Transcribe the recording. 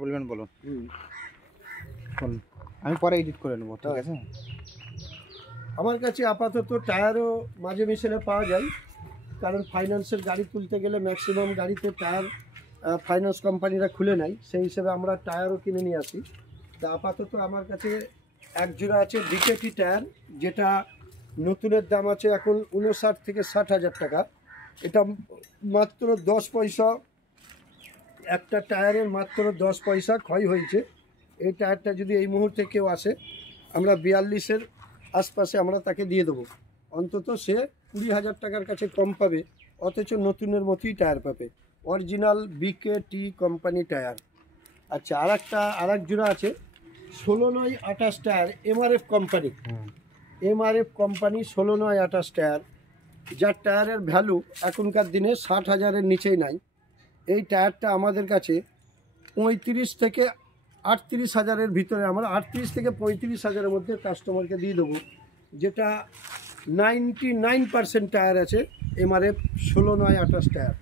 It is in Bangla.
বলবেন বলুন। বলুন, আমি পরে এডিট করে নেবো, ঠিক আছে। আমার কাছে আপাতত টায়ারও মাঝে মিশিয়ে পাওয়া যায়, কারণ ফাইন্যান্সের গাড়ি তুলতে গেলে ম্যাক্সিমাম গাড়িতে টায়ার ফাইন্যান্স কোম্পানিরা খুলে নেয়, সেই হিসেবে আমরা টায়ারও কিনে নিয়ে আসি। তা আপাতত আমার কাছে এক জোড়া আছে ডিকেটি টায়ার, যেটা নতুনের দাম আছে এখন 59 থেকে 60,000 টাকা। এটা মাত্র 10 পয়সা, একটা টায়ারের মাত্র 10 পয়সা ক্ষয় হয়েছে। এই টায়ারটা যদি এই মুহূর্তে কেউ আসে, আমরা 42-এর আশপাশে আমরা তাকে দিয়ে দেবো, অন্তত সে 20,000 টাকার কাছে কম পাবে, অথচ নতুনের মতোই টায়ার পাবে, অরিজিনাল বিকেটি কোম্পানি টায়ার। আচ্ছা, আর এক জোড়া আছে 16/9/28 tyre, MRF company, MRF company 16/9/28 tyre, যার টায়ারের ভ্যালু এখনকার দিনে 60,000-এর নিচেই নাই। এই টায়ারটা আমাদের কাছে 35 থেকে 38,000-এর ভিতরে, আমরা 38 থেকে 35,000-এর মধ্যে কাস্টমারকে দিয়ে দেবো, যেটা 99% টায়ার আছে এমআরএফ 16/9/28 টায়ার।